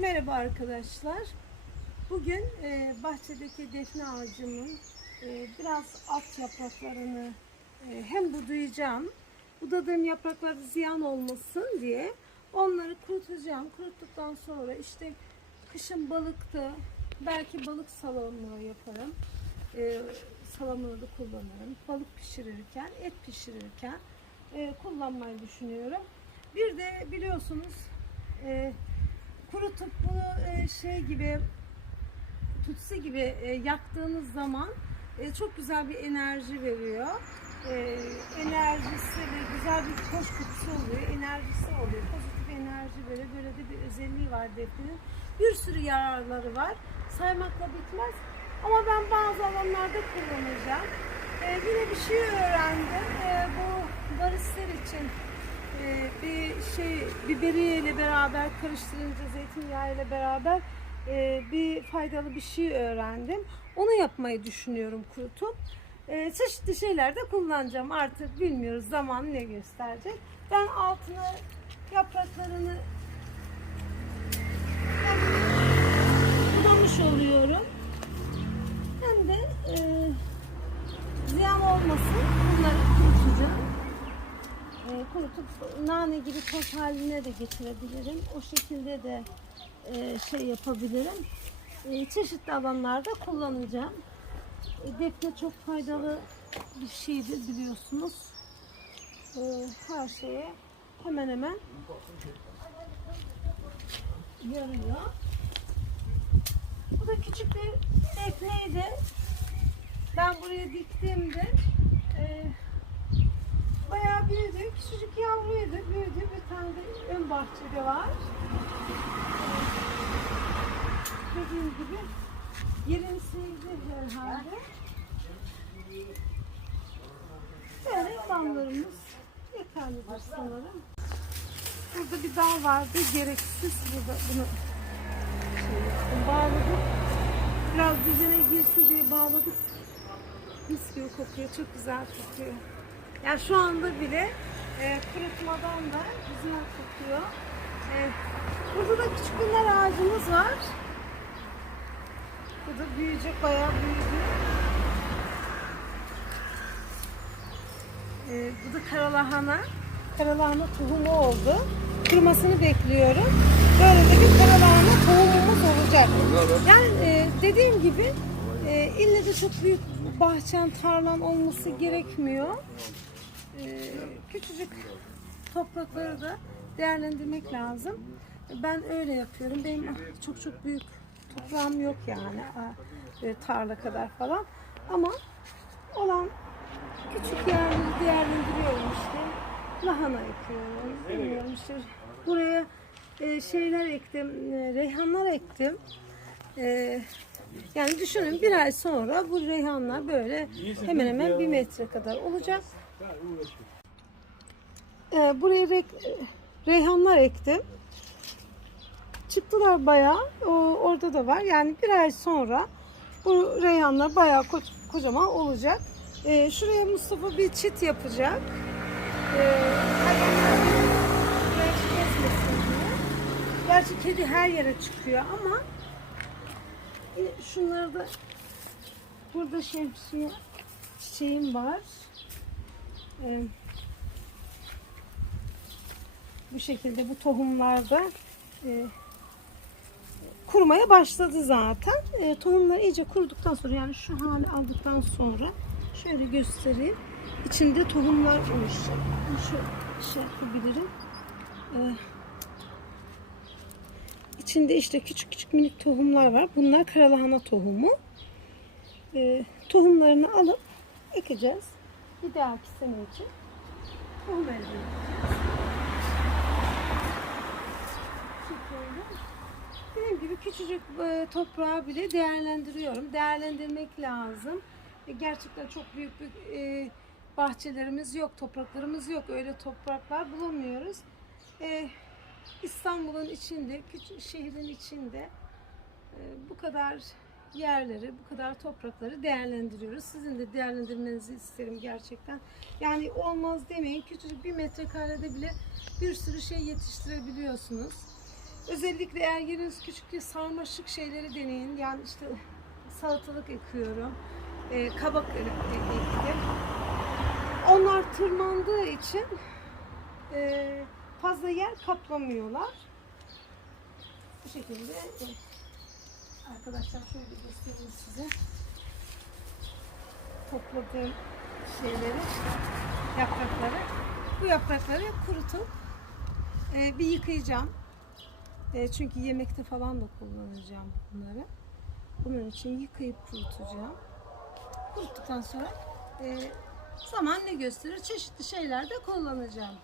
Merhaba arkadaşlar. Bugün e, bahçedeki defne ağacımın e, biraz alt yapraklarını e, hem budayacağım. Budadığım yapraklar ziyan olmasın diye onları kurutacağım. Kuruttuktan sonra işte kışın balıktı. Belki balık salamı yaparım. E, salamını da kullanırım. Balık pişirirken, et pişirirken e, kullanmayı düşünüyorum. Bir de biliyorsunuz e, kurutup bunu e, şey gibi tutsi gibi e, yaktığınız zaman e, çok güzel bir enerji veriyor. E, enerjisi ve güzel bir hoş kokusu oluyor. Enerjisi oluyor. Pozitif enerji böyle böyle de bir özelliği var defnenin. Bir sürü yararları var. Saymakla bitmez. Ama ben bazı alanlarda kullanacağım. E, yine bir şey öğrendim. E, bu varisler için bir şey biberiye ile beraber karıştırınca zeytinyağı ile beraber e, bir faydalı bir şey öğrendim. Onu yapmayı düşünüyorum kurutup. E, çeşitli şeyler de kullanacağım artık bilmiyoruz zaman ne gösterecek. Ben altına yapraklarını nane gibi toz haline de getirebilirim. O şekilde de e, şey yapabilirim. E, çeşitli alanlarda kullanacağım. E, defne çok faydalı bir şeydir biliyorsunuz. E, her şeye hemen hemen yarıyor. Bu da küçük bir defneydi. Ben buraya diktiğimde e, bayağı büyüdü. Küçücük yavruydu. Büyüdü. Bir tane de ön bahçede var. Dediğim gibi yerini sevdi herhalde. Böyle damlarımız yeterlidir sanırım. Burada bir dal vardı. Gereksiz. Burada bunu şey yaptım, bağladım. Biraz düzene girsin diye bağladık. Mis gibi kokuyor. Çok güzel kokuyor. Yani şu anda bile e, kurutmadan da güzel kokuyor. E, burada da küçük nar ağacımız var. Bu da büyüyecek, bayağı büyüdü. E, bu da karalahana. Karalahana tohumu oldu. Kırmasını bekliyorum. Böyle de bir karalahana tohumumuz olacak. Yani e, dediğim gibi e, ille de çok büyük bahçen, tarlan olması gerekmiyor. E, küçücük toprakları da değerlendirmek lazım. Ben öyle yapıyorum. Benim çok çok büyük toprağım yok yani. tarla kadar falan. Ama olan küçük yerleri değerlendiriyorum işte. Lahana ekiyorum. Bilmiyorum. Buraya e, şeyler ektim. e, reyhanlar ektim. Yani düşünün bir ay sonra bu reyhanlar böyle hemen hemen bir metre kadar olacak. E, buraya re- reyhanlar ektim. Çıktılar bayağı. O, orada da var. Yani bir ay sonra bu reyhanlar bayağı ko- kocaman olacak. E, şuraya Mustafa bir çit yapacak. E, diye. Gerçi kedi her yere çıkıyor ama yine şunları da burada şemsiye çiçeğim var. E, bu şekilde bu tohumlarda e, kurumaya başladı zaten. E, tohumlar iyice kuruduktan sonra yani şu hali aldıktan sonra şöyle göstereyim. İçinde tohumlar oluşacak. Şu şey yapabilirim. E, içinde işte küçük küçük minik tohumlar var. Bunlar karalahana tohumu. E, tohumlarını alıp ekeceğiz. Bir dahaki sene için tohum elde. Dediğim gibi küçücük e, toprağı bile değerlendiriyorum. Değerlendirmek lazım. E, gerçekten çok büyük bir e, bahçelerimiz yok, topraklarımız yok. Öyle topraklar bulamıyoruz. İstanbul'un içinde, küçük şehrin içinde e, bu kadar yerleri, bu kadar toprakları değerlendiriyoruz. Sizin de değerlendirmenizi isterim gerçekten. Yani olmaz demeyin. Küçücük bir metrekarede bile bir sürü şey yetiştirebiliyorsunuz. Özellikle eğer yeriniz küçük sarmaşık şeyleri deneyin. Yani işte salatalık ekiyorum. E, kabak e- ektim. Onlar tırmandığı için e, fazla yer kaplamıyorlar. Bu şekilde arkadaşlar şöyle göstereyim size. Topladığım şeyleri, yaprakları. Bu yaprakları kurutup e, bir yıkayacağım. E, çünkü yemekte falan da kullanacağım bunları. Bunun için yıkayıp kurutacağım. Kuruttuktan sonra e, zaman ne gösterir? Çeşitli şeylerde kullanacağım.